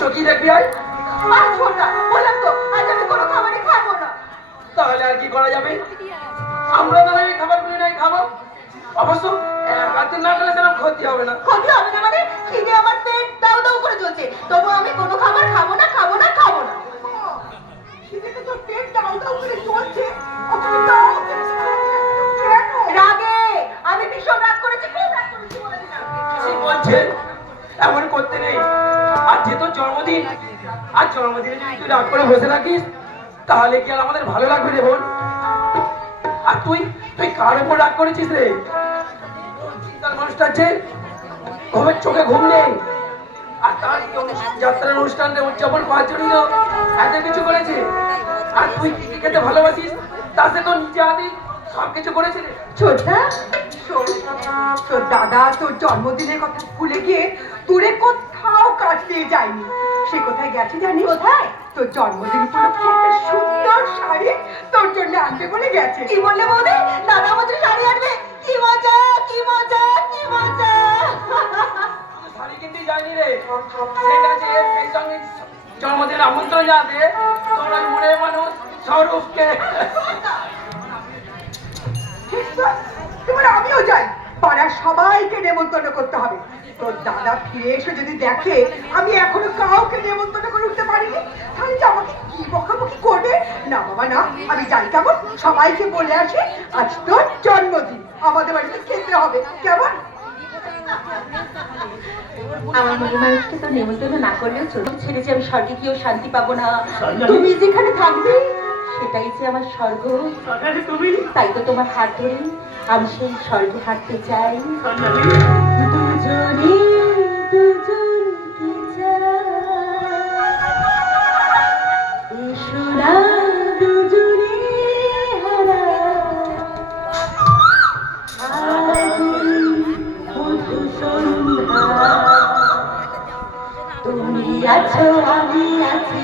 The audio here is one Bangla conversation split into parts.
চকি দেখবি আয়। বললাম তো আজ আমি কোনো খাবারই খাবো না। তাহলে আর কি করা যাবে? আমরা তাহলে এই খাবারগুলি নাই খাবো। অবশ্য রাতে না খেলে সেরকম ক্ষতি হবে না। ক্ষতি হবে না মানে খিদে আমার পেট দাউ দাউ করে চলছে, তবু আমি কোনো খাবার খাবো না, খাবো না, খাবো না। খিদেতে তোর পেট দাউ দাউ করে চলছে, রাগে আমি ভীষণ রাগ করেছি, খুব রাগ করেছি বলে দিলাম। কি বলছেন? এমন করতে নেই। আর যে তোর জন্মদিন, আর জন্মদিনে যদি তুই রাগ করে বসে থাকিস তাহলে কি আর আমাদের ভালো লাগবে রে বোন? আর তুই তুই কার উপর রাগ করেছিস রে? চিন্তার মানুষটা আছে, ঘুমের চোখে ঘুম নেই, আর তার যাত্রার অনুষ্ঠানটা উদযাপন করার জন্য এত কিছু করেছে। আর তুই কি কি খেতে ভালোবাসিস তা সে তো নিজে হাতে সবকিছু করেছে রে। ছোটা তোর দাদা তোর জন্মদিনের কথা ভুলে গিয়ে তোরে কোথাও কাটতে যায়নি। সে কোথায় গেছে জানি? কোথায়? তোর জন্মদিন উপলক্ষে একটা সুন্দর শাড়ি তোর জন্য আনবে বলে গেছে। কি বললে বৌদি? দাদা আমাদের শাড়ি আনবে? কি মজা, কি মজা, কি মজা! শাড়ি কিনতে যায়নি রে, ঠিক আছে সেই সঙ্গে জন্মদিন আমন্ত্রণ জানাতে তোর ওই মনের মানুষ স্বরূপকে। তোমার আমিও যাই, পাড়ার সবাইকে নেমন্তন্ন করতে হবে। তোর দাদা ফিরে এসে যদি দেখে আমি এখনো কাউকে নেমন্তন্ন করে উঠতে পারিনি, তাহলে যে আমাকে কি বকাবকি করবে। না বাবা না, আমি যাই। কেমন? সবাইকে বলে আসি আজ তোর জন্মদিন, আমাদের বাড়িতে খেতে হবে। কেমন? আমার মনের মানুষকে তো নেমন্তন্ন না করলেও চলুন, ছেড়ে যে আমি স্বর্গে গিয়েও শান্তি পাবো না। তুমি যেখানে থাকবে সেটাই যে আমার স্বর্গ। তাই তো তোমার হাত ধরে আমি সেই স্বর্গে হাঁটতে চাই। দুজনে দুজনকে চাই, এসো না দুজনে তুমি আছো আমি আছি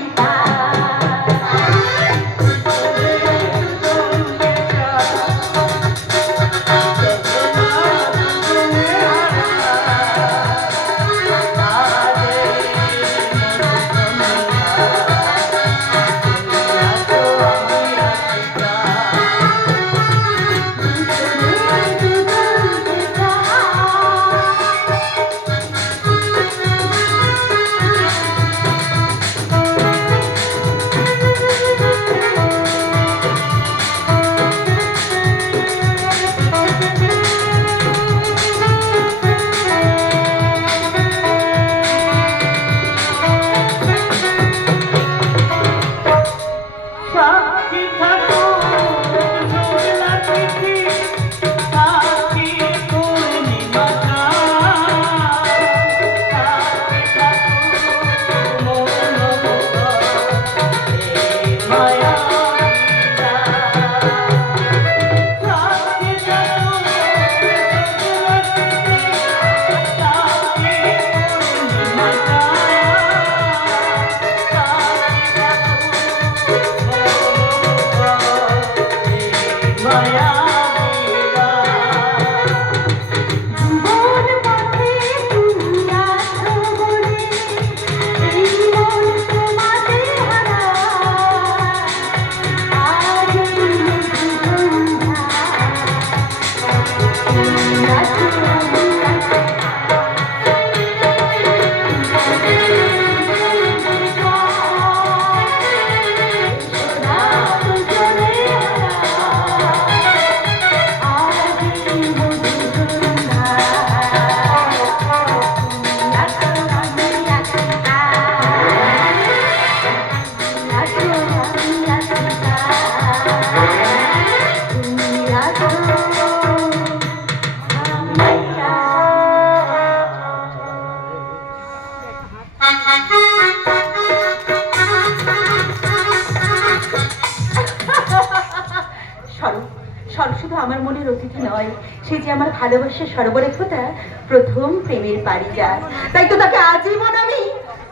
শুধু আমার মনের অতিথি নয়, সে যে আমার ভালোবাসার সরোবরে ফোটা প্রথম প্রেমের পারিজাত। তাই তো তাকে আজীবন আমি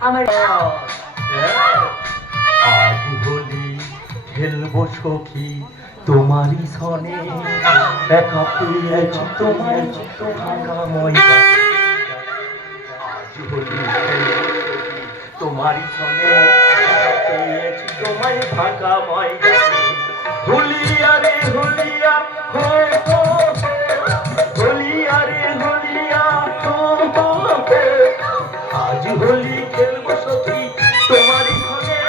আমার আজ হোলি খেলবো সখী তোমারই সনে, একা পেয়েছি তোমার ফাঁকা ময়দান। আজ হোলি খেলবো তোমারই সনে পেয়েছি তোমায় ফাঁকা ময়দানে হুলিয়া রে হুলিয়া হো হো হুলিয়া রে হুলিয়া হো হো আজ হোলি খেলবো সখী তোমারই সনে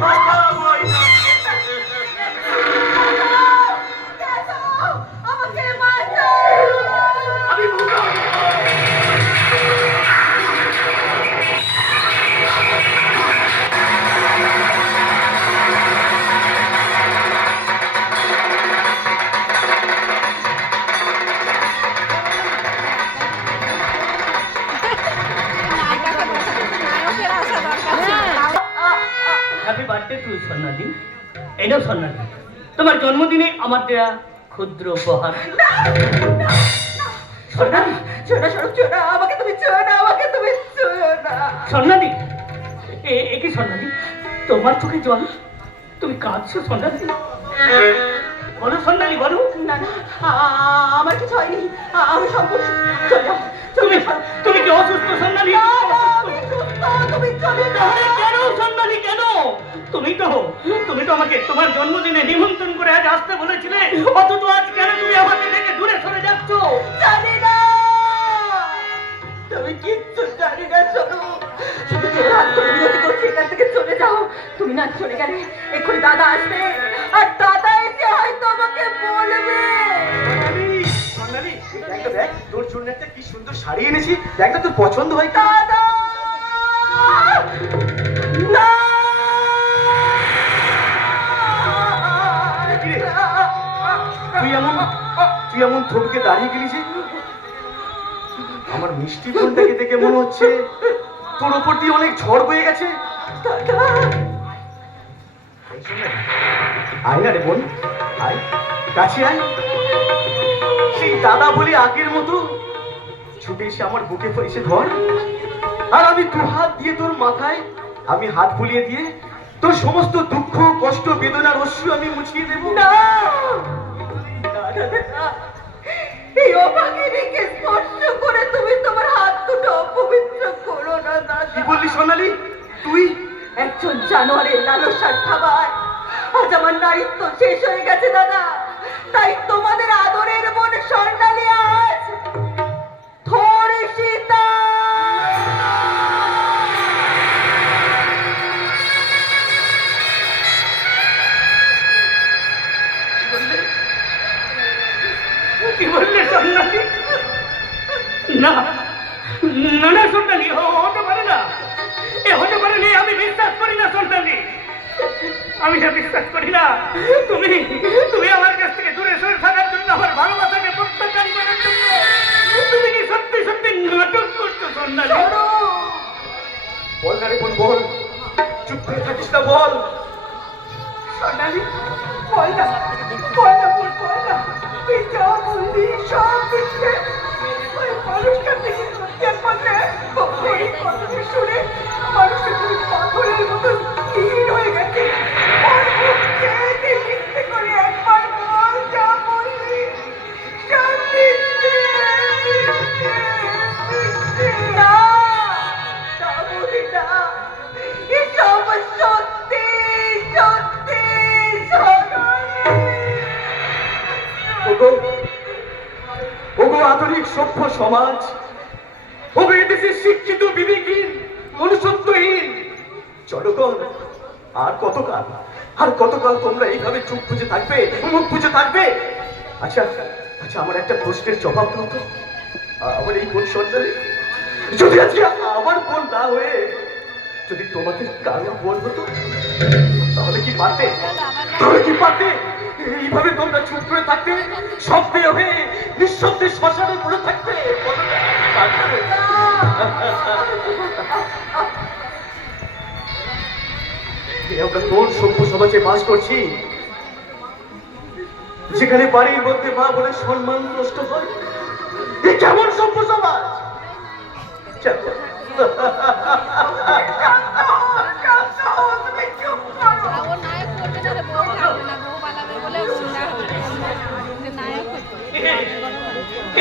ফাঁকা ময়দানে আমাকে বাঁচাও। আমি ভুলো হ্যাপি বার্থডে টু সোনালি। এই নাও সোনালি, তোমার জন্মদিনে আমার দেয়া ক্ষুদ্র উপহার। সোনালি, ছোনা সরব ছোনা, আমাকে তুমি ছোনা, আমাকে তুমি ছোনা। সোনালি, এ কি সোনালি? তোমার চোখে জল, তুমি কাঁদছো সোনালি? বলো সোনালি, বলো। না না, আমার কিছু হয়নি, আমি সম্পূর্ণ। চলে যাও, তুমি চলে যাও। তুমি কি অসুস্থ সোনালি? না, না, আমি সুস্থ, তুমি চলে যাও। আরে কেন সোনালি, কেন? তুমি তো আমাকে তোমার জন্মদিনে নিমন্ত্রণ করে আজ আসতে বলেছিলে, অথচ আজ কেন তুমি আমাকে থেকে দূরে সরে যাচ্ছ? জানি না, তুমি কিচ্ছু জানি না। শোনো, শুধু তোমার হাত ধরে বিরতি করছি, এখান থেকে চলে যাও। তুমি না চলে গেলে এক্ষুনি দাদা আসবে, আর দাদা এসে হয়তো আমাকে বলবে। সোনালি, দেখ তো, দেখ তোর জন্য একটা কি সুন্দর শাড়ি এনেছি, দেখ না তোর পছন্দ হয় কি? দাদা না, তুই এমন থমকে দাঁড়িয়ে গেলি যে? আমার মিষ্টি বোনটাকে দেখে মনে হচ্ছে তোর ওপর দিয়ে অনেক ঝড় বয়ে গেছে। এই শোন না, আয় না রে বোন, আয় কাছে আয়। সেই দাদা বলি আগের মতো ছুটে এসে আমার বুকে এসে ধর, আর আমি দু হাত দিয়ে তোর মাথায় আমি হাত বুলিয়ে দিয়ে তোর সমস্ত দুঃখ কষ্ট বেদনার অশ্রু আমি মুছিয়ে দেবো। না, এই অভাগিনীকে স্পর্শ করে তুমি তোমার হাত দুটো অপবিত্র করো না কি দাদা। বললি সোনালি? তুই একজন জানোয়ারের লালসার খাবার। আজ আমার নারীত্ব শেষ হয়ে গেছে দাদা, তাই তোমাদের আদরের বোন স্বর্ণালী আজ ধর্ষিতা। কি বললে সোনালি? না না না সোনালি, হতে পারে না, এ হতে পারে না। আমি বিশ্বাস করি না সোনালি, আমি বিশ্বাস করি না। তুমি আমার কাছ থেকে দূরে সরে থাকার জন্য, আমার ভালোবাসাকে প্রত্যাখ্যান করার জন্য তুমি কি সত্যি সত্যি নাটক করছো সোনালি? বল না রে বোন, বল, চুপ করে থাকিস না, বল। স্বর্ণালী, বল না, বল না, বল না, তুই যা বললি সব মিথ্যে। ওই মানুষটা থেকে হত্যার পথে ওই কথাটা শুনে মানুষটা তুমি পাথরের মতো স্থির হয়ে গেছে। ওর মুখ চেয়ে তুই মিথ্যে করে একবার বল, যা বললি সব মিথ্যে, মিথ্যে, মিথ্যে। না, তা বলি না, এসব সত্যি, সত্যি, স্বর্ণালী। ওগো, ওগো আধুনিক সভ্য সমাজ, ওগো এদেশের শিক্ষিত বিবেকহীন মনুষ্যত্বহীন জনগণ, আর কতকাল তোমরা এইভাবে চুপ বুঝে থাকবে, মুখ বুঝে থাকবে? আচ্ছা আচ্ছা, আমার একটা প্রশ্নের জবাব দাও তো। আমার এই বোন সন্তান যদি আজকে আমার বোন না হয়ে যদি তোমাদের কারো বোন হতো, তাহলে কি পারতে? এইভাবে তোমরা চুপ করে থাকতে, শব্দে হয়ে নিঃশব্দে শ্মশানে পড়ে থাকতে? বলো না, পারতে? আমরা কোন সভ্য সমাজে বাস করছি, যেখানে বাড়ির মধ্যে মা বলে সম্মান নষ্ট হয়? এ কেমন সভ্য সমাজ?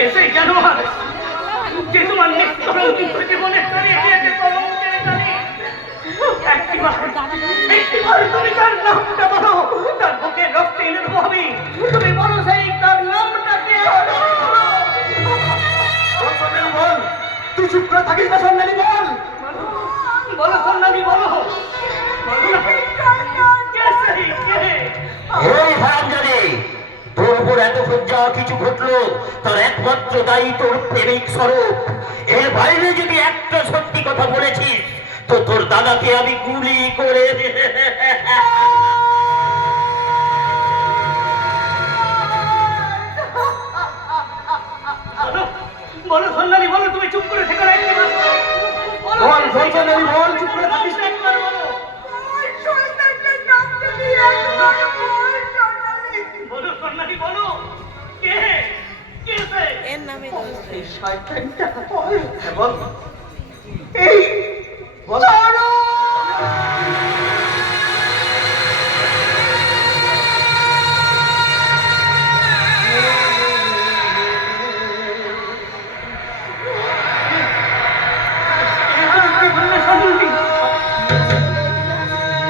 এসে জানোয়ার, যে তোমার নিষ্কলঙ্কিত জীবনে চালিয়ে দিয়েছে কলঙ্কের গালি। একটিবার তুমি তার নামটা বলো, তার বুকে রক্তে এনে দেবো আমি। তুমি বলো সেই তার নামটাকে। বল, তুই চুপ করে থাকিস না সন্ন্যালী, বল। বলো সন্ন্যালী, বলো। কে সেই, কে? এই হারামজাদে, তোর উপর এত যা কিছু ঘটলো তার একমাত্র দায়ী তোর প্রেমিক স্বরূপ। এর বাইরে যদি একটা সত্যি কথা বলেছিস তো তোর দাদাকে আমি গুলি করে বলো, বলো সন্ন্যালী, বলো। তুমি চুপ করে থেকো না একটিবার। বলো, বল, কে সেই? বল সন্ন্যালী, বল, চুপ করে থাকিস না। একবার বলো। শয়তানটার নামটা নিয়ে একবার বল, সোনালি। বলো সন্ন্যালী, বলো। কে? কে সে? এই শয়তানটা বল। হ্যাঁ, বল, এই বল। কি বললে সন্ন্যালী?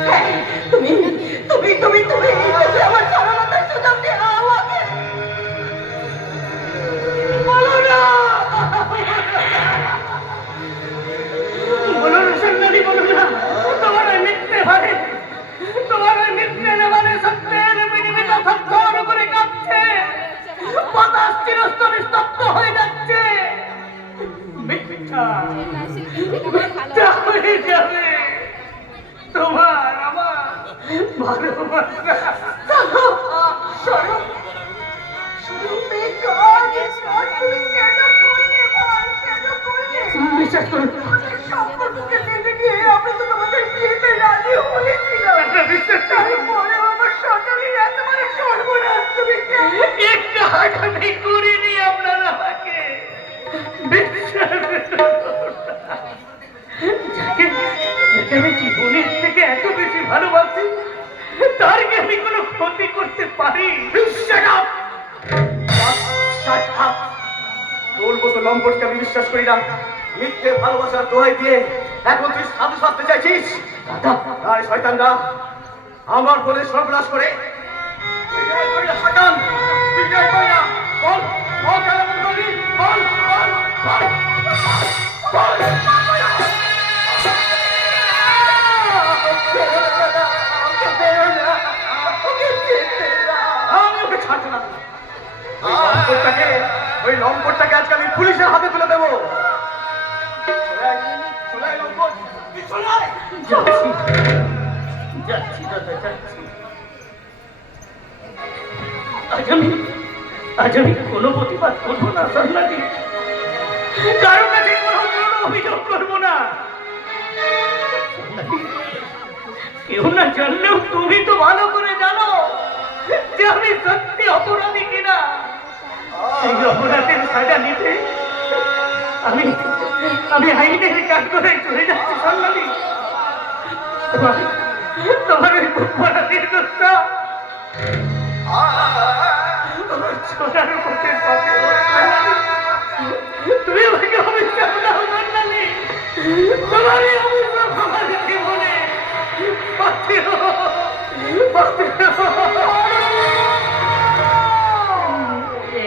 হ্যাঁ, তুমি তুমি তুমি তুমি তুমি আমার সরলতার সুযোগ দিয়ে আমাকে বলো না। বলো না সন্ন্যালী, বলো না। তোমার ওই মিথ্যে ভারে, তোমার ওই মিথ্যে নেবারে সত্যের পৃথিবীটা থরথর করে কাঁপছে। বাতাস চিরস্তরে স্তব্ধ হয়ে যাচ্ছে। মিথ্যা, মিথ্যা হয়ে যাবে তোমার আমার ভালোবাসা। সরল সরল মেয়ে কাজ কাজ তুমি কেন করলে বল, কেন করলে? বিশ্বাস করুন, আমাদের সম্পর্ককে টেনে নিয়ে আমরা তো তোমাদের বিয়েতে রাজি হয়েছিলাম। বিশ্বাস তারপরে আমার সোনালির এত বড় সর্বনাশ তুমি কেন? একটা হাত আমি করিনি আপনারা আমাকে বিশ্বাস করুন। যাকে যাকে আমি জীবনের থেকে এত বেশি ভালোবাসি তার কি আমি কোনো ক্ষতি করতে পারি? Shut up! Shut up! তোর মতো লম্পটকে আমি বিশ্বাস করি না। মিথ্যে ভালোবাসার দোহাই দিয়ে এখন তুই সাধু সাজতে চাইছিস? আর শয়তানরা আমার বলে সর্বনাশ করে বিজয় করি না, শয়তান! বিজয় করি না! বল, বল, কেন এমন করলি? বল, বল, বল, বল, বল! আমি ওকে ছাড়বো না। ওই লম্পটটাকে আজকে আমি পুলিশের হাতে তুলে দেবো। চলে লম্পট, তুই চলে আয়। যাচ্ছি, যাচ্ছি দাদা, যাচ্ছি। আজ আমি কোনো প্রতিবাদ করবো না সন্ন্যাসী, কারো কাছে কোনো অভিযোগ করবো না। কেউ না জানলেও তুমি তো ভালো করে জানো যে আমি সত্যি অপরাধী কিনা। এই অপরাধের সাজা নিতে আমি আমি আইনের কাজ করে চলে যাচ্ছি সন্ন্যাসী। তোমার ওই অপরাধীর দোষটা ছোটার পথে পথে তুমি আমাকে অভিশাপ দাও সন্ন্যাসী। তোমার এই অভিশাপ আমার জীবনে বাঁচিও, বাঁচিও।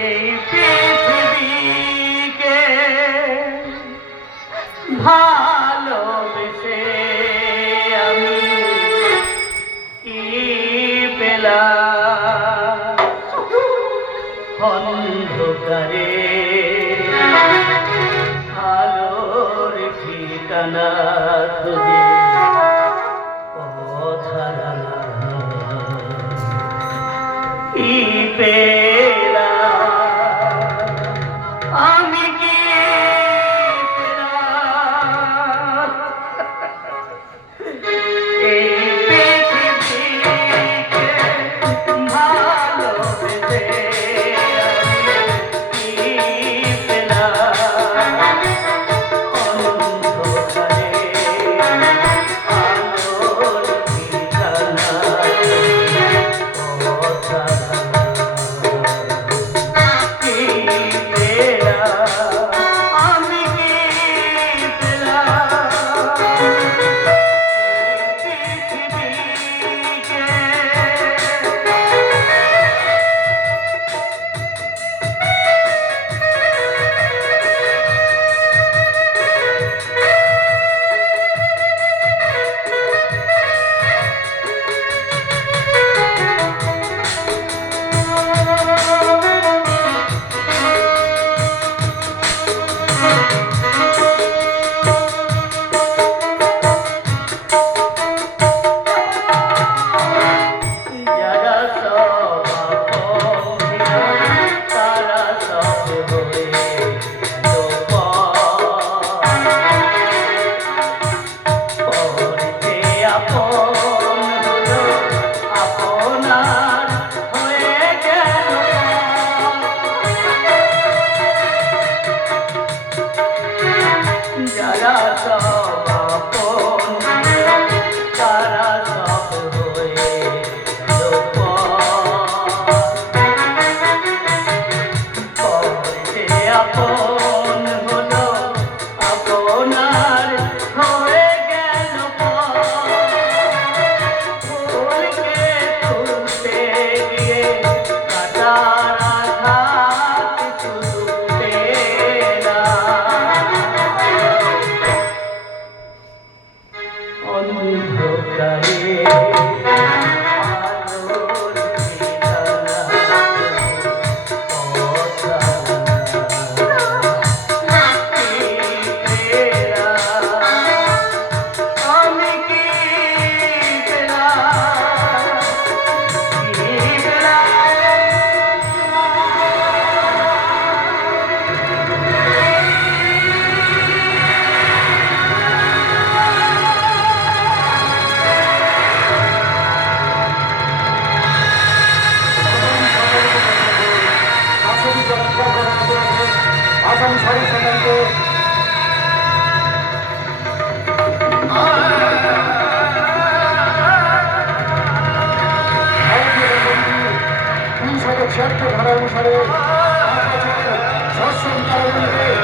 এই পৃথিবীকে ভালোবেসে আমি কি পেলাম? অন্ধকারে আলোর ঠিকানা খুঁজে পথ হারালাম। কি পেলাম? আমি কি পেলাম? এই পৃথিবীকে ভালোবেসে আমি কি পেলাম? অন্ধকারে তারা সব আপন, তারা সব হয়ে যে আপন হলো আপনার হয়ে গেল ফুলকে তুলতে গিয়ে কাটার আঘাত তুলতে না অন্ধকারে আলোর ঠিকানা আমি কি আসামি সারি সম্বন্ধে ধারা অনুসারে সশ্রম কারাদণ্ডে